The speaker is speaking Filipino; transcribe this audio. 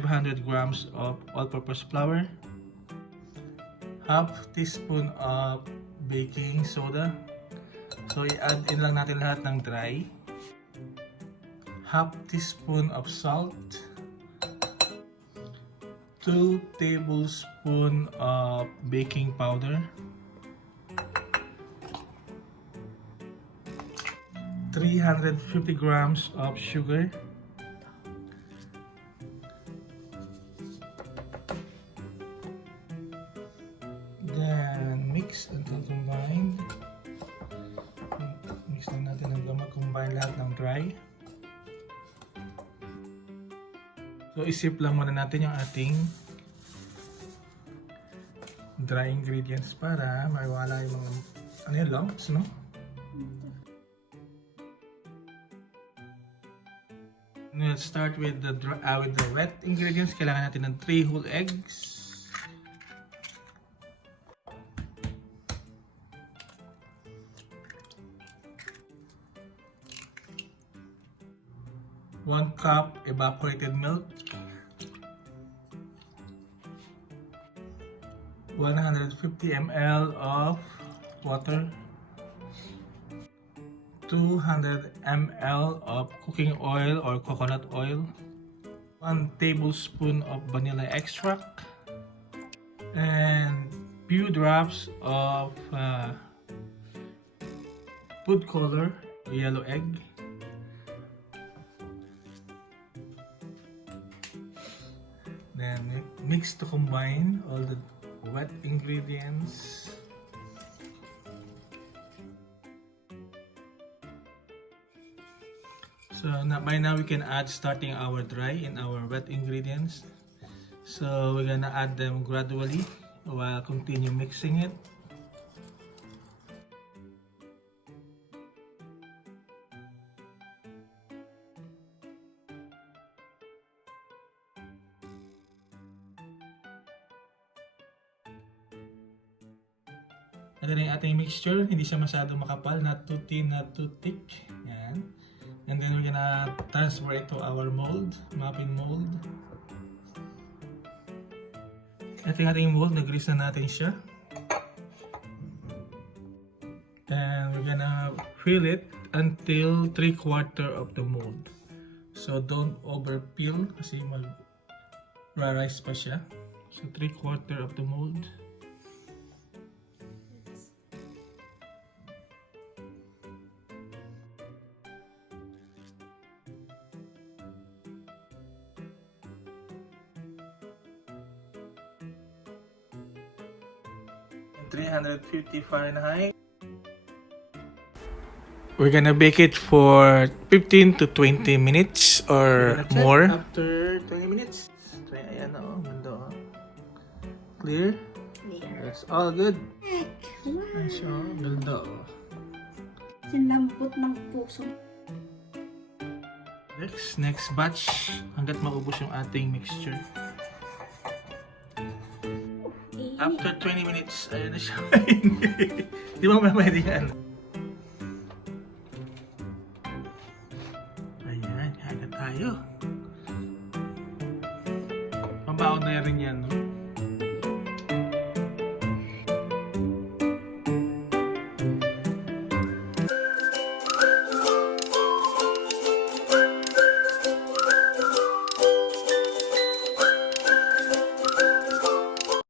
500 grams of all-purpose flour, half teaspoon of baking soda. So i-add in lang natin lahat ng dry. Half teaspoon of salt, 2 tablespoons of baking powder, 350 grams of sugar, then mix until combined. Mix lang natin hanggang mag-combine lahat ng dry. So isip lang muna natin yung ating dry ingredients para maiwala yung mga lumps, no? Let's start with the wet ingredients. Kailangan natin ng 3 whole eggs, 1 cup evaporated milk, 150 ml of water, 200 ml of cooking oil or coconut oil, 1 tablespoon of vanilla extract, and few drops of food color, yellow egg. Then mix to combine all the wet ingredients. So by now we can add starting our dry in our wet ingredients. So we're gonna add them gradually while continue mixing it. Ito na yung ating mixture, hindi siya masyado makapal, not too thin, not too thick. Yan. And then we're gonna transfer it to our mold, muffin mold. Ito yung ating mold, nag-grease na natin siya. And we're gonna fill it until 3/4 of the mold. So don't overfill kasi mag-rise pa siya. So 3/4 of the mold. At 350 Fahrenheit. We're gonna bake it for 15 to 20 minutes or more. After 20 minutes. Ayan o, mundo o. Clear? Clear. That's all good. Ayan siya o, mundo o. Sinlambot ng puso. Next batch hanggat maubos yung ating mixture. After 20 minutes, ayan na siya. Di ba pwede yan? Ayan, kaya tayo. Mabaon na rin yan, no?